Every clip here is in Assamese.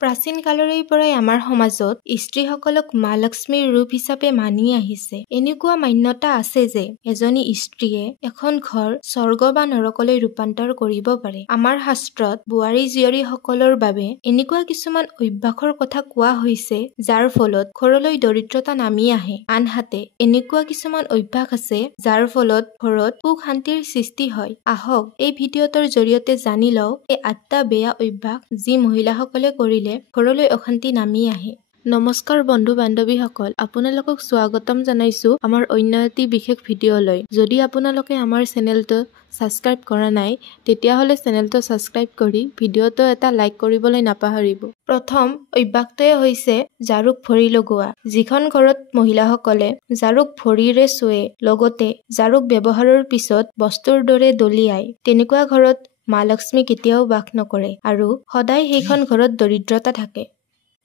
প্ৰাচীন কালৰেই পৰাই আমাৰ সমাজত স্ত্ৰীসকলক মা লক্ষ্মীৰ ৰূপ হিচাপে মানি আহিছে। এনেকুৱা মান্যতা আছে যে এজনী স্ত্ৰীয়ে এখন ঘৰ স্বৰ্গ বা নৰকলৈ ৰূপান্তৰ কৰিব পাৰে। আমাৰ শাস্ত্ৰত বোৱাৰী জীয়ৰীসকলৰ বাবে এনেকুৱা কিছুমান অভ্যাসৰ কথা কোৱা হৈছে যাৰ ফলত ঘৰলৈ দৰিদ্ৰতা নামি আহে। আনহাতে এনেকুৱা কিছুমান অভ্যাস আছে যাৰ ফলত ঘৰত সুখ শান্তিৰ সৃষ্টি হয়। আহক এই ভিডিঅ'টোৰ জৰিয়তে জানি লওঁ এই 8টা বেয়া অভ্যাস যি মহিলাসকলে কৰিলে ঘৰলৈ অশান্তি নামি আহে। নমস্কাৰ বন্ধু বান্ধৱীসকল, আপোনালোকক স্বাগতম জনাইছো আমাৰ অন্য এটি বিশেষ ভিডিঅ'লৈ। যদি আপোনালোকে আমাৰ চেনেলটো সাবস্ক্ৰাইব কৰা নাই তেতিয়াহলে চেনেলটো সাবস্ক্ৰাইব কৰি ভিডিঅ'টো এটা লাইক কৰিবলৈ নাপাহৰিব। প্ৰথম অভ্যাসটোৱে হৈছে ঝাৰুক ভৰি লগোৱা। যিখন ঘৰত মহিলাসকলে ঝাৰুক ভৰিৰে চুৱে লগতে ঝাৰুক ব্যৱহাৰৰ পিছত বস্তুৰ দৰে দলিয়ায়, তেনেকুৱা ঘৰত মা লক্ষ্মী কেতিয়াও বাস নকৰে আৰু সদায় সেইখন ঘৰত দৰিদ্ৰতা থাকে।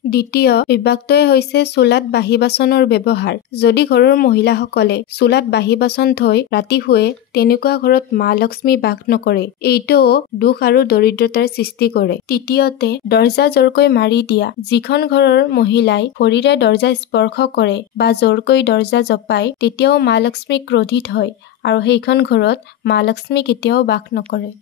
দ্বিতীয় অভ্যাসটোৱে হৈছে চুলাত বাহি বাচনৰ ব্যৱহাৰ। যদি ঘৰৰ মহিলাসকলে চুলাত বাহি বাচন থৈ ৰাতি শুৱে, তেনেকুৱা ঘৰত মা লক্ষ্মী বাস নকৰে। এইটোও দুখ আৰু দৰিদ্ৰতাৰ সৃষ্টি কৰে। তৃতীয়তে দৰ্জা জোৰকৈ মাৰি দিয়া। যিখন ঘৰৰ মহিলাই ভৰিৰে দৰ্জা স্পৰ্শ কৰে বা জোৰকৈ দৰ্জা জপায়, তেতিয়াও মা লক্ষ্মী ক্ৰোধিত হয় আৰু সেইখন ঘৰত মা লক্ষ্মী কেতিয়াও বাস নকৰে।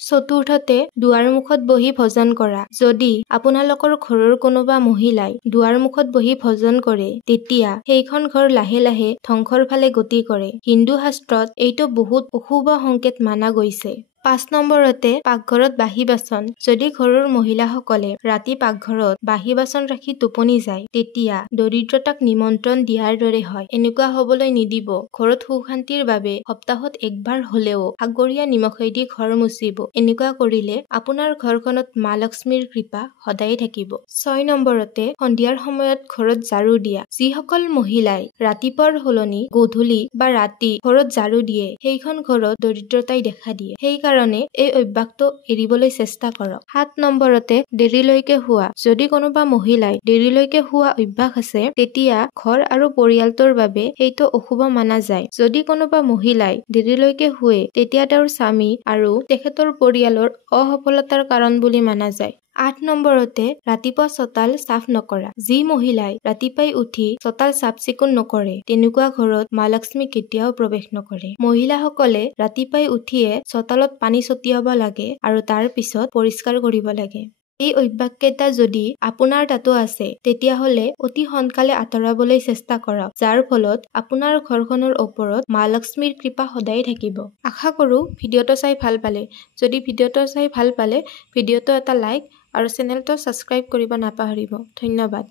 চতুৰ্থতে দুৱাৰ মুখত বহি ভজন কৰা। যদি আপোনালোকৰ ঘৰৰ কোনোবা মহিলাই দুৱাৰ মুখত বহি ভজন কৰে, তেতিয়া সেইখন ঘৰ লাহে লাহে ধ্বংসৰ ফালে গতি কৰে। হিন্দু শাস্ত্ৰত এইটো বহুত অশুভ সংকেত মানা গৈছে। 5 নম্বৰতে পাকঘৰত বাহি বাচন। যদি ঘৰৰ মহিলাসকলে ৰাতি পাকঘৰত বাহি বাচন ৰাখি টোপনি যায়, তেতিয়া দৰিদ্ৰতাক নিমন্ত্ৰণ দিয়াৰ দৰে হয়। এনেকুৱা হবলৈ নিদিব। ঘৰত সুখ শান্তিৰ বাবে সপ্তাহত একবাৰ হলেও সাগৰীয়া নিমখেদি ঘৰ মুচিব। এনেকুৱা কৰিলে আপোনাৰ ঘৰখনত মা লক্ষ্মীৰ কৃপা সদায় থাকিব। 6 নম্বৰতে সন্ধিয়াৰ সময়ত ঘৰত ঝাৰু দিয়া। যিসকল মহিলাই ৰাতিপুৱাৰ সলনি গধূলি বা ৰাতি ঘৰত ঝাৰু দিয়ে, সেইখন ঘৰত দৰিদ্ৰতাই দেখা দিয়ে। সেইকাৰণে এই অভ্যাসটো এৰিবলৈ চেষ্টা কৰক। 7 নম্বৰতে দেৰিলৈকে শুৱা। যদি কোনোবা মহিলাই দেৰিলৈকে শুৱা অভ্যাস আছে, তেতিয়া ঘৰ আৰু পৰিয়ালটোৰ বাবে সেইটো অশুভ মানা যায়। যদি কোনোবা মহিলাই দেৰিলৈকে শুৱে, তেতিয়া তেওঁৰ স্বামী আৰু তেখেতৰ পৰিয়ালৰ অসফলতাৰ কাৰণ বুলি মানা যায়। 8 নম্বৰতে ৰাতিপুৱা চোতাল চাফ নকৰা। যি মহিলাই ৰাতিপুৱাই উঠি চোতাল চাফ চিকুণ নকৰে, তেনেকুৱা ঘৰত মা লক্ষ্মী কেতিয়াও প্ৰৱেশ নকৰে। মহিলাসকলে ৰাতিপুৱাই উঠিয়ে চোতালত পানী ছটিয়াব লাগে আৰু তাৰ পিছত পৰিষ্কাৰ কৰিব লাগে। এই অভ্যাসকেইটা যদি আপোনাৰ তাতো আছে, তেতিয়াহলে অতি সোনকালে আঁতৰাবলৈ চেষ্টা কৰক, যাৰ ফলত আপোনাৰ ঘৰখনৰ ওপৰত মা লক্ষ্মীৰ কৃপা সদায় থাকিব। আশা কৰো ভিডিঅ'টো চাই ভাল পালে। যদি ভিডিঅ'টো চাই ভাল পালে ভিডিঅ'টো এটা লাইক আৰু চেনেলটো সাবস্ক্ৰাইব কৰিব নাপাহৰিব। ধন্যবাদ।